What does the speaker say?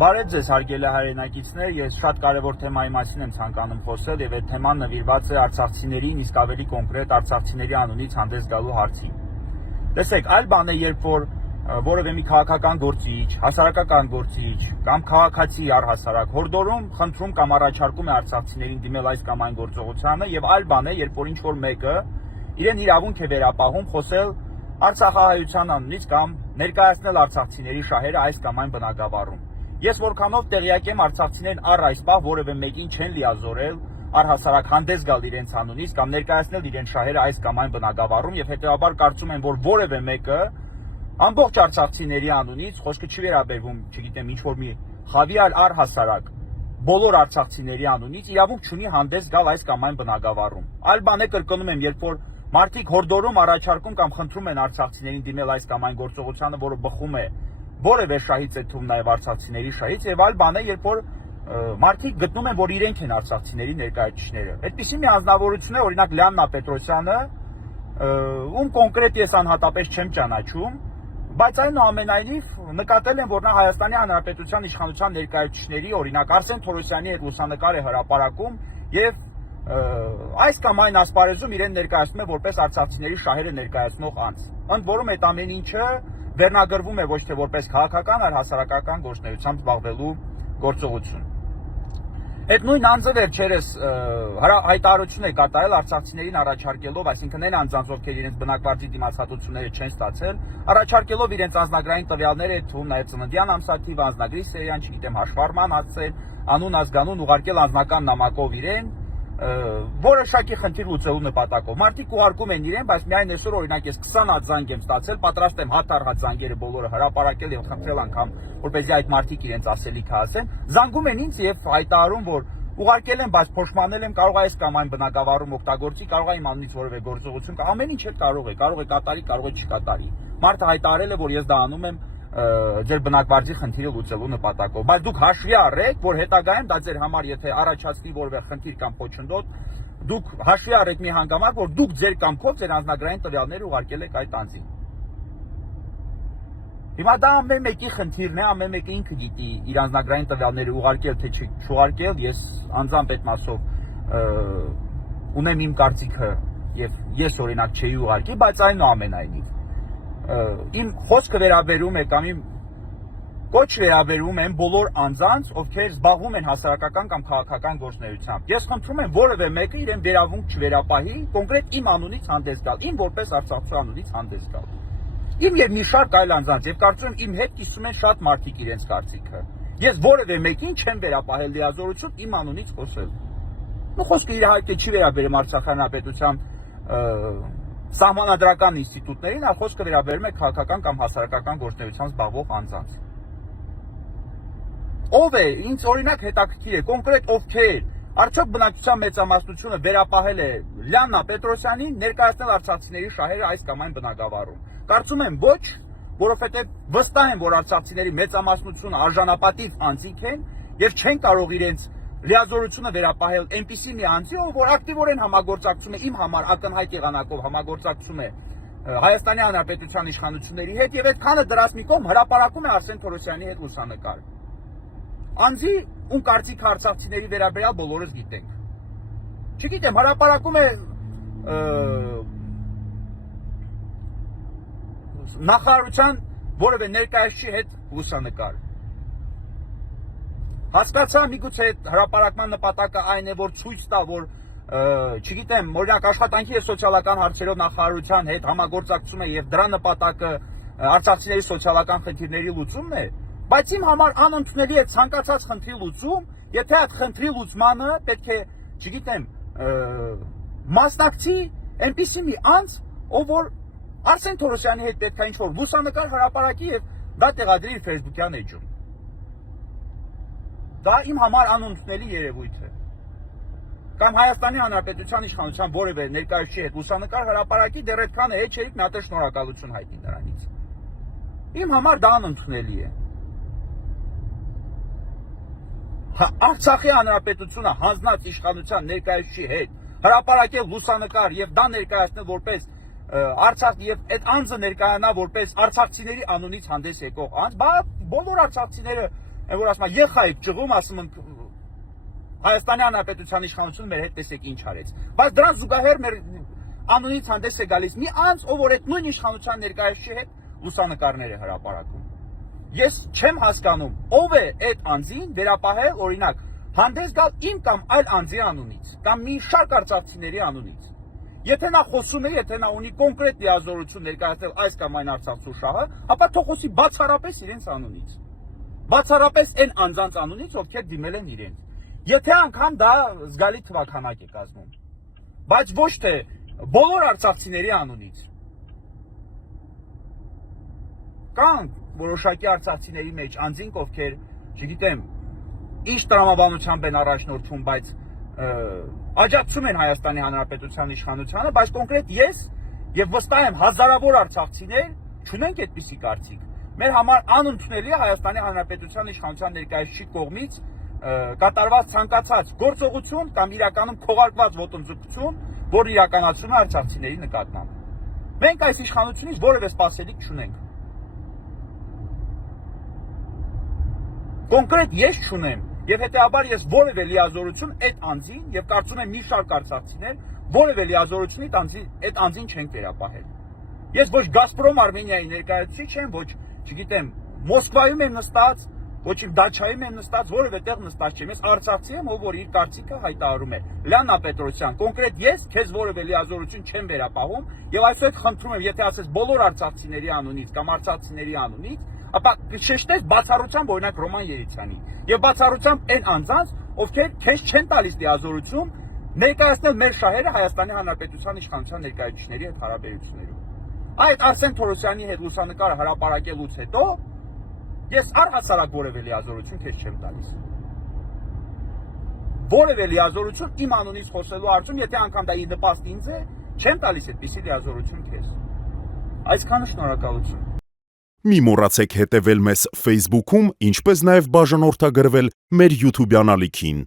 Բարև ձեզ հարգելի հայրենակիցներ, ես շատ կարևոր թեմայի մասին եմ ցանկանում խոսել եւ այդ թեման նվիրված է արցախցիներին, իսկ ավելի կոնկրետ արցախցիների անունից հանդես գալու հարցին։ Տեսեք, այլ բան է, երբ որ որևէ մի քաղաքական գործիչ, հասարակական գործիչ կամ քաղաքացի առհասարակ հորդորում, խնդրում կամ առաջարկում է արցախցիներին դիմել այս կամ այն գործողությանը եւ այլ բան է, երբ որ ինչ-որ մեկը իրեն իրավունք է վերապահում խոսել արցախահայության անունից կամ ներկայացնել արցախցիների շահերը այս կամ այն բնակավարում։ Ես որքանով տեղյակ եմ, արցախցիներն առ այս պահ որևէ մեկին չեն լիազորել առհասարակ հանդես գալ իրենց անունից կամ ներկայացնել իրենց շահերը այս կամ այն բնակավարում եւ հետեւաբար կարծում եմ, որ որևէ մեկը ամբողջ արցախցիների անունից խոսքը չի վերաբերվում, չգիտեմ, ինչ որ մի խավի առհասարակ բոլոր արցախցիների անունից իրավունք չունի հանդես գալ այս կամ այն բնակավարում։ Այլ բան է, կրկնում եմ, երբ որ մարդիկ հորդորում, առաջարկում կամ խնդրում են արցախցիներին դիմել այս կամ այն գործողությանը, որը բխում է որևէ շահից է թվում նաև արցախցիների շահից, եւ այլ բան է, երբ որ մարդիկ գտնում են, որ իրենք են արցախցիների ներկայացուցիչները։ Այդպիսի մի անձնավորություն է, օրինակ Լիաննա Պետրոսյանը, ում կոնկրետ ես անհատապես չեմ ճանաչում, բայց այնուամենայնիվ նկատել եմ, որ նա Հայաստանի Հանրապետության իշխանության ներկայացուցիչների, օրինակ Արսեն Թորոսյանի հետ լուսանկար է հրապարակում եւ այս կամ այն ասպարեզում իրեն ներկայացնում է որպես արցախցիների շահերը ներկայացնող անձ։ Ընդ որում այդ ամեն ինչը վերնագրվում է ոչ թե որպես քաղաքական, այլ հասարակական գործունեությամբ զբաղվելու գործողություն։ Այդ նույն անձը վերջերս հայտարարություն է կատարել արցախցիներին առաջարկելով, այսինքն այն անձանց, ովքեր իրենց բնակվարձի դիմացկունությունները չեն ստացել, առաջարկելով իրենց անձնագրային տվյալները, թվում նաև ծննդյան ամսաթիվ, անձնագրի սերիան, չգիտեմ, հաշվառման հասցել, անուն, ազգանուն ուղարկել անձնական նամակով իրեն, որոշակի խնդիր լուծելու նպատակով։ Մարդիկ ուղարկում են իրեն, բայց միայն այսօր օրինակ ես 20 հատ զանգ եմ ստացել, պատրաստ եմ հատ զանգերը բոլորը հրապարակել եւ խնդրել անգամ, որպեսզի այդ մարդիկ իրենց ասելիքը ասեն։ Զանգում են ինձ եւ հայտարարում, որ ուղարկել եմ, բայց փոշմանել եմ, կարող է այս կամ այն բնակավարում օգտագործի, կարող է իմ անունից որևէ գործողություն կա, ամեն ինչ կարող է կատարի, կարող է չկատարի։ Մարդը հայտարարել է, որ ես դա անում եմ ձեր բնակվարձի խնդիրը լուծելու նպատակով, բայց դուք հաշվի առեք, որ հետագայում դա ձեր համար եթե առաջացնի որևէ խնդիր կամ խոչընդոտ, դուք հաշվի առեք մի հանգամանք, որ դուք ձեր կամքով ձեր անձնագրային տվյալները ուղարկել եք այդ անձին։ Հիմա դա ամեն մեկի խնդիրն է, ամեն մեկը ինքը գիտի իր անձնագրային տվյալները ուղարկել թե չուղարկել, ես անձամբ այդ մասով ունեմ իմ կարծիքը եւ ես օրինակ չէի ուղարկի, բայց այնուամենայնիվ իմ խոսքը վերաբերում է կամ իմ կոչ վերաբերում են բոլոր անձանց, ովքեր զբաղվում են հասարակական կամ քաղաքական գործունեությամբ։ Ես խնդրում եմ որևէ մեկը իրեն վերավունք չվերապահի, կոնկրետ իմ անունից հանդես գալ, իմ որպես արցախցու անունից հանդես գալ։ Իմ եւ մի շարք այլ անձանց, եւ կարծում եմ իմ հետ կիսում են շատ մարդիկ իրենց կարծիքը։ Ես որևէ մեկին չեմ վերապահել լիազորություն իմ անունից խոսել։ Ու խոսքը իհարկե չի վերաբերում Արցախի Հանրապետության սահմանադրական ինստիտուտներին, այլ խոսքը վերաբերում է քաղաքական կամ հասարակական գործունեությամբ զբաղվող անձանց։ Ով է, ինձ օրինակ հետաքրքիր է, կոնկրետ ովքեր, արդյոք բնակչության մեծամասնությունը վերապահել է Լիաննա Պետրոսյանին ներկայացնել արցախցիների շահերը այս կամ այն բնակավարում։ Կարծում եմ ոչ, որովհետև վստահ եմ, որ արցախցիների մեծամասնությունը արժանապատիվ անձիկ են եւ չեն կարող իրենց լիազորությունը վերապահել այնպիսի մի անձի, որ ակտիվորեն համագործակցում է իմ համար ակնհայտ եղանակով համագործակցում է Հայաստանի Հանրապետության իշխանությունների հետ եւ այդքանը դրած մի կողմ հրապարակում է Արսեն Թորոսյանի հետ լուսանկար։ Անձի ում կարծիքը արցախցիների վերաբերյալ բոլորս գիտենք։ Չգիտեմ, հրապարակում է նախարարության որևէ ներկայացուցիչի հետ լուսանկար։ Հասկացա, միգուցե հրապարակման նպատակը այն է, որ ցույց տա, որ չգիտեմ, օրինակ աշխատանքի եւ սոցիալական հարցերով նախարարության հետ համագործակցում է եւ դրա նպատակը արցախցիների սոցիալական խնդիրների լուծումն է, բայց իմ համար անընդունելի է ցանկացած խնդրի լուծում, եթե այդ խնդրի լուծմանը պետք է, չգիտեմ, մասնակցի այնպիսի մի անձ, ով որ Արսեն Թորոսյանի հետ պետք է ինչ-որ լուսանկար հրապարակի եւ դա տեղադրի իր Facebook-յան էջում։ Դա իմ համար անընդունելի երևույթ է։ Կամ Հայաստանի Հանրապետության իշխանության որևէ ներկայացուցիչի հետ լուսանկար հրապարակի դեռ այդքան է չէիք մի հատ շնորհակալություն հայտնի նրանից։ Իմ համար դա անընդունելի է։ Արցախի Հանրապետությունը հանձնած իշխանության ներկայացուցիչի հետ հրապարակել լուսանկար եւ դա ներկայացնել որպես Արցախ եւ այդ անձը ներկայանա որպես արցախցիների անունից հանդես եկող անձ, բոլոր արցախցիները Այն որ ասում է եղայք ճղում, ասում են Հայաստանի Հանրապետության իշխանությունը մեր հետ տեսեք ինչ արեց։ Բայց դրան զուգահեռ մեր անունից հանդես է գալիս մի անձ, ով որ այդ նույն իշխանության ներկայացուցիչի հետ լուսանկարներ է հրապարակում։ Ես չեմ հասկանում, ով է այդ անձին վերապահել, օրինակ, հանդես գալ իմ կամ այլ անձի անունից, կամ մի շարք արցախցիների անունից։ Եթե նա խոսում է, եթե նա ունի կոնկրետ լիազորություն ներկայացնել այս կամ այն արցախցու շահը, ապա թող խոսի բացառապես իրենց անունից։ Բացառապես այն անձանց անունից, ովքեր դիմել են իրենց։ Եթե անգամ դա զգալի թվաքանակ է կազմում, բայց ոչ թե բոլոր արցախցիների անունից։ Կան որոշակի արցախցիների մեջ անձինք, ովքեր, չգիտեմ, ինչ տրամաբանությամբ են առաջնորդվում, բայց աջակցում են Հայաստանի Հանրապետության իշխանությանը, բայց կոնկրետ ես եւ վստահ եմ հազարավոր արցախցիներ չունենք այդպիսի կարծիք։ Մեր համար անընդունելի է Հայաստանի Հանրապետության իշխանության ներկայացուցիչի կողմից կատարված ցանկացած գործողություն կամ իրականում քողարկված ոտնձգություն, որ իրականացվում է արցախցիների նկատմամբ։ Մենք այս իշխանությունից որևէ սպասելիք չունենք։ Կոնկրետ ես չունեմ եւ հետեւաբար ես որևէ լիազորություն այդ անձին եւ կարծում եմ մի շարք արցախցիներ որևէ լիազորությունից այդ անձին չեն վերապահել։ Ես ոչ Գազպրոմ Արմենիայի ներկայացուցիչ չեմ, ոչ, չգիտեմ, Մոսկվայում եմ նստած, ոչ Դաչայում եմ նստած, որևէ տեղ նստած չեմ։ Ես արցախցի եմ, ով որ իր կարծիքը հայտարարում է։ Լյանա Պետրոսյան, կոնկրետ ես քեզ որևէ լիազորություն չեմ վերապահում եւ այսօր խնդրում եմ, եթե ասես բոլոր արցախցիների անունից կամ արցախցիների անունից, ապա կշեշտես բացառությամբ օրինակ Ռոման Երիցյանի եւ բացառությամբ այն անձանց, ովքեր քեզ չեն տալիս լիազորություն ներկայացնել մեր շահերը Հայաստանի Հանրապետության իշխանության ներկայացուցիչների հետ հարաբերություններում։ Այդ Արսեն Թորոսյանի հետ լուսանկարը հրապարակելուց հետո ես առհասարակ որևէ լիազորություն քեզ չեմ տալիս։ Որևէ լիազորություն իմ անունից խոսելու հարցում, եթե անգամ դա ի նպաստ ինձ է, չեմ տալիս այդպիսի լիազորություն քեզ։ Այսքանը շնորհակալություն։ Մի մոռացեք հետևել մեզ Facebook-ում, ինչպես նաև բաժանորդագրվել մեր YouTube-յան ալիքին։